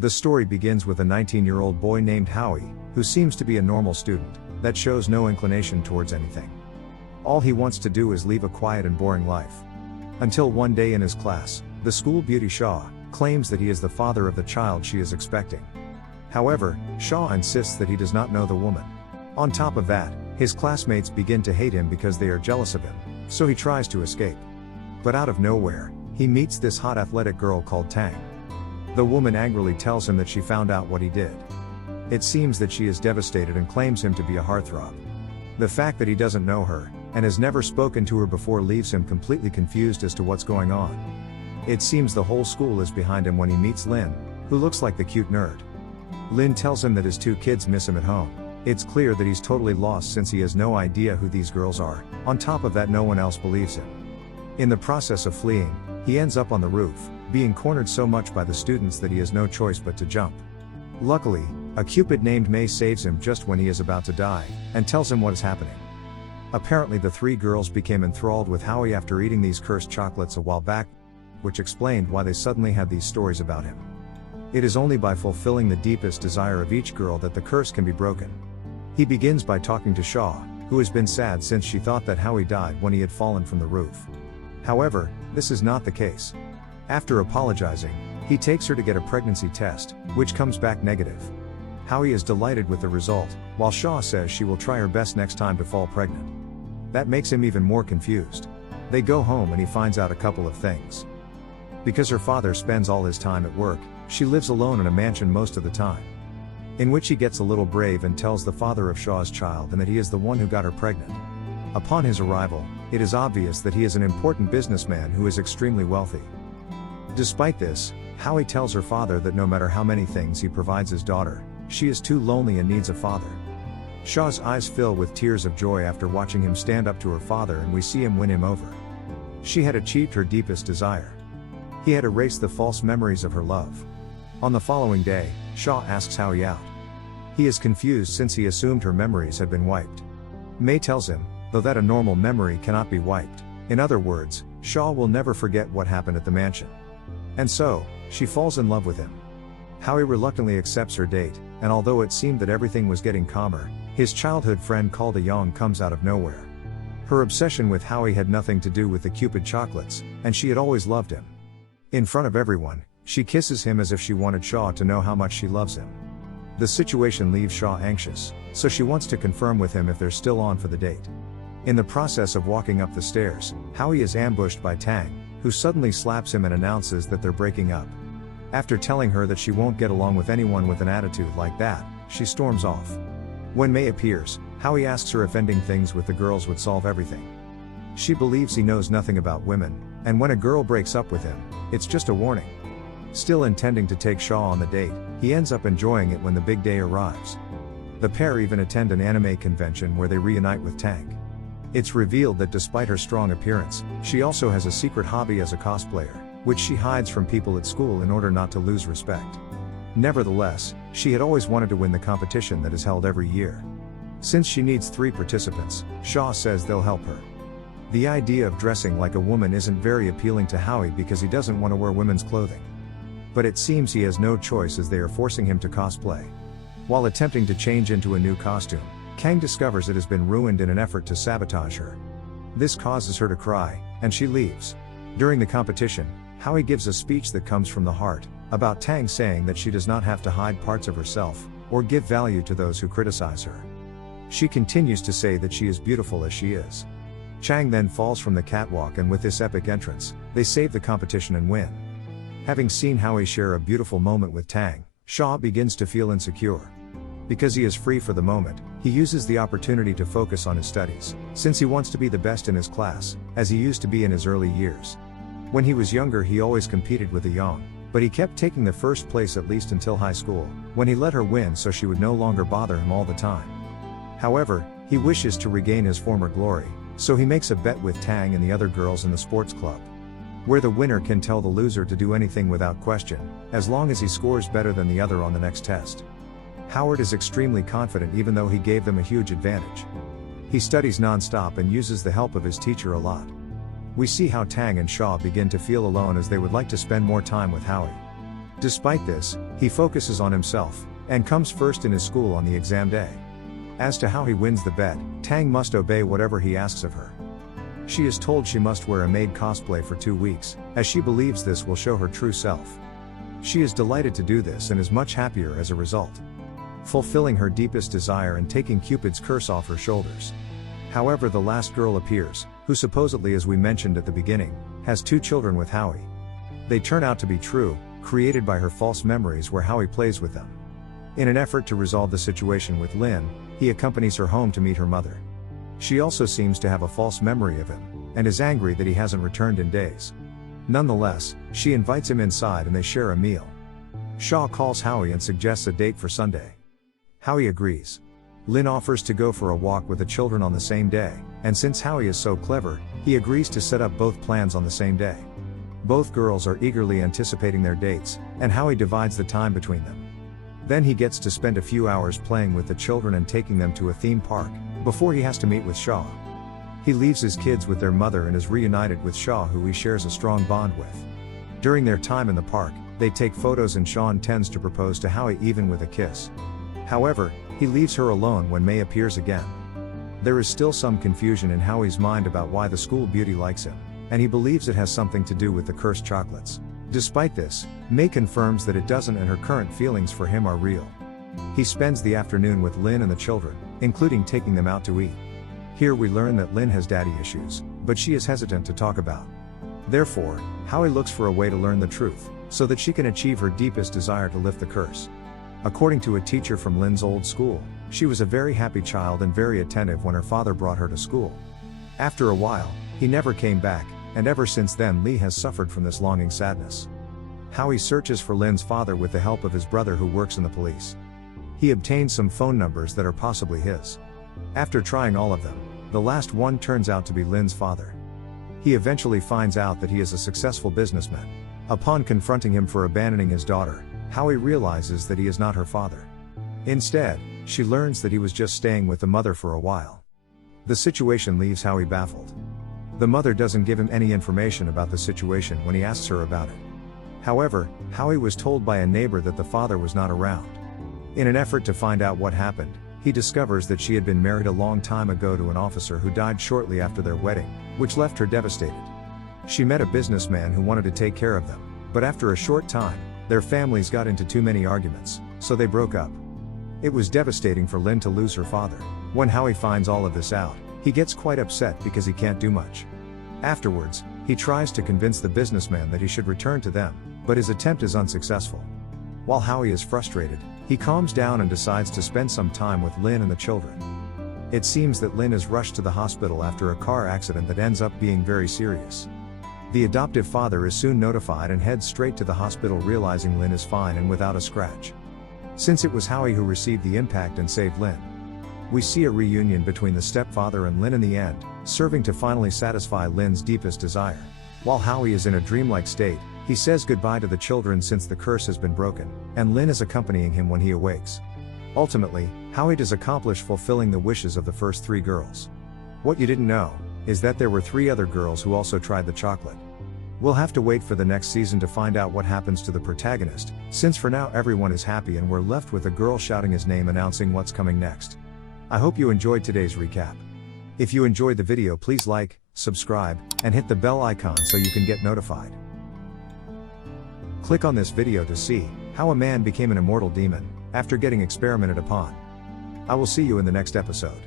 The story begins with a 19-year-old boy named Haoyi, who seems to be a normal student, that shows no inclination towards anything. All he wants to do is leave a quiet and boring life. Until one day in his class, the school beauty Xia claims that he is the father of the child she is expecting. However, Xia insists that he does not know the woman. On top of that, his classmates begin to hate him because they are jealous of him, so he tries to escape. But out of nowhere, he meets this hot athletic girl called Tang. The woman angrily tells him that she found out what he did. It seems that she is devastated and claims him to be a heartthrob. The fact that he doesn't know her, and has never spoken to her before, leaves him completely confused as to what's going on. It seems the whole school is behind him when he meets Lin, who looks like the cute nerd. Lin tells him that his two kids miss him at home. It's clear that he's totally lost since he has no idea who these girls are. On top of that, no one else believes him. In the process of fleeing, he ends up on the roof, being cornered so much by the students that he has no choice but to jump. Luckily, a Cupid named Mei saves him just when he is about to die, and tells him what is happening. Apparently the three girls became enthralled with Haoyi after eating these cursed chocolates a while back, which explained why they suddenly had these stories about him. It is only by fulfilling the deepest desire of each girl that the curse can be broken. He begins by talking to Xia, who has been sad since she thought that Haoyi died when he had fallen from the roof. However, this is not the case. After apologizing, he takes her to get a pregnancy test, which comes back negative. Haoyi is delighted with the result, while Xia says she will try her best next time to fall pregnant. That makes him even more confused. They go home and he finds out a couple of things. Because her father spends all his time at work, she lives alone in a mansion most of the time. In which he gets a little brave and tells the father of Xia's child and that he is the one who got her pregnant. Upon his arrival, it is obvious that he is an important businessman who is extremely wealthy. Despite this, Haoyi tells her father that no matter how many things he provides his daughter, she is too lonely and needs a father. Xia's eyes fill with tears of joy after watching him stand up to her father, and we see him win him over. She had achieved her deepest desire. He had erased the false memories of her love. On the following day, Xia asks Haoyi out. He is confused since he assumed her memories had been wiped. Mei tells him, though, that a normal memory cannot be wiped. In other words, Xia will never forget what happened at the mansion. And so, she falls in love with him. Haoyi reluctantly accepts her date, and although it seemed that everything was getting calmer, his childhood friend called Yang comes out of nowhere. Her obsession with Haoyi had nothing to do with the Cupid chocolates, and she had always loved him. In front of everyone, she kisses him as if she wanted Xia to know how much she loves him. The situation leaves Xia anxious, so she wants to confirm with him if they're still on for the date. In the process of walking up the stairs, Haoyi is ambushed by Tang, who suddenly slaps him and announces that they're breaking up. After telling her that she won't get along with anyone with an attitude like that, she storms off. When Mei appears, Haoyi asks her if ending things with the girls would solve everything. She believes he knows nothing about women, and when a girl breaks up with him, it's just a warning. Still intending to take Xia on the date, he ends up enjoying it when the big day arrives. The pair even attend an anime convention where they reunite with Tang. It's revealed that despite her strong appearance, she also has a secret hobby as a cosplayer, which she hides from people at school in order not to lose respect. Nevertheless, she had always wanted to win the competition that is held every year. Since she needs 3 participants, Xia says they'll help her. The idea of dressing like a woman isn't very appealing to Haoyi because he doesn't want to wear women's clothing. But it seems he has no choice as they are forcing him to cosplay. While attempting to change into a new costume, Kang discovers it has been ruined in an effort to sabotage her. This causes her to cry, and she leaves. During the competition, Haoyi gives a speech that comes from the heart, about Tang saying that she does not have to hide parts of herself, or give value to those who criticize her. She continues to say that she is beautiful as she is. Chang then falls from the catwalk, and with this epic entrance, they save the competition and win. Having seen Haoyi share a beautiful moment with Tang, Xia begins to feel insecure. Because he is free for the moment, he uses the opportunity to focus on his studies, since he wants to be the best in his class, as he used to be in his early years. When he was younger, he always competed with Yang, but he kept taking the first place at least until high school, when he let her win so she would no longer bother him all the time. However, he wishes to regain his former glory, so he makes a bet with Tang and the other girls in the sports club, where the winner can tell the loser to do anything without question, as long as he scores better than the other on the next test. Howard is extremely confident even though he gave them a huge advantage. He studies non-stop and uses the help of his teacher a lot. We see how Tang and Xia begin to feel alone as they would like to spend more time with Haoyi. Despite this, He focuses on himself, and comes first in his school on the exam day. As to how he wins the bet, Tang must obey whatever he asks of her. She is told she must wear a maid cosplay for 2 weeks, as she believes this will show her true self. She is delighted to do this and is much happier as a result, fulfilling her deepest desire and taking Cupid's curse off her shoulders. However, the last girl appears, who supposedly, as we mentioned at the beginning, has 2 children with Haoyi. They turn out to be true, created by her false memories where Haoyi plays with them. In an effort to resolve the situation with Lin, he accompanies her home to meet her mother. She also seems to have a false memory of him, and is angry that he hasn't returned in days. Nonetheless, she invites him inside and they share a meal. Xia calls Haoyi and suggests a date for Sunday. Haoyi agrees. Lin offers to go for a walk with the children on the same day, and since Haoyi is so clever, he agrees to set up both plans on the same day. Both girls are eagerly anticipating their dates, and Haoyi divides the time between them. Then he gets to spend a few hours playing with the children and taking them to a theme park, before he has to meet with Xia. He leaves his kids with their mother and is reunited with Xia, who he shares a strong bond with. During their time in the park, they take photos and Xia intends to propose to Haoyi even with a kiss. However, he leaves her alone when Mei appears again. There is still some confusion in Haoyi's mind about why the school beauty likes him, and he believes it has something to do with the cursed chocolates. Despite this, Mei confirms that it doesn't and her current feelings for him are real. He spends the afternoon with Lin and the children, including taking them out to eat. Here we learn that Lin has daddy issues, but she is hesitant to talk about. Therefore, Haoyi looks for a way to learn the truth, so that she can achieve her deepest desire to lift the curse. According to a teacher from Lin's old school, she was a very happy child and very attentive when her father brought her to school. After a while, he never came back, and ever since then Li has suffered from this longing sadness. Haoyi searches for Lin's father with the help of his brother who works in the police. He obtains some phone numbers that are possibly his. After trying all of them, the last one turns out to be Lin's father. He eventually finds out that he is a successful businessman. Upon confronting him for abandoning his daughter, Haoyi realizes that he is not her father. Instead, she learns that he was just staying with the mother for a while. The situation leaves Haoyi baffled. The mother doesn't give him any information about the situation when he asks her about it. However, Haoyi was told by a neighbor that the father was not around. In an effort to find out what happened, he discovers that she had been married a long time ago to an officer who died shortly after their wedding, which left her devastated. She met a businessman who wanted to take care of them, but after a short time, their families got into too many arguments, so they broke up. It was devastating for Lin to lose her father. When Haoyi finds all of this out, he gets quite upset because he can't do much. Afterwards, he tries to convince the businessman that he should return to them, but his attempt is unsuccessful. While Haoyi is frustrated, he calms down and decides to spend some time with Lin and the children. It seems that Lin is rushed to the hospital after a car accident that ends up being very serious. The adoptive father is soon notified and heads straight to the hospital, realizing Lin is fine and without a scratch. Since it was Haoyi who received the impact and saved Lin. We see a reunion between the stepfather and Lin in the end, serving to finally satisfy Lin's deepest desire. While Haoyi is in a dreamlike state, he says goodbye to the children since the curse has been broken, and Lin is accompanying him when he awakes. Ultimately, Haoyi does accomplish fulfilling the wishes of the first 3 girls. What you didn't know is that there were 3 other girls who also tried the chocolate. We'll have to wait for the next season to find out what happens to the protagonist, since for now everyone is happy and we're left with a girl shouting his name announcing what's coming next. I hope you enjoyed today's recap. If you enjoyed the video, please like, subscribe, and hit the bell icon so you can get notified. Click on this video to see how a man became an immortal demon after getting experimented upon. I will see you in the next episode.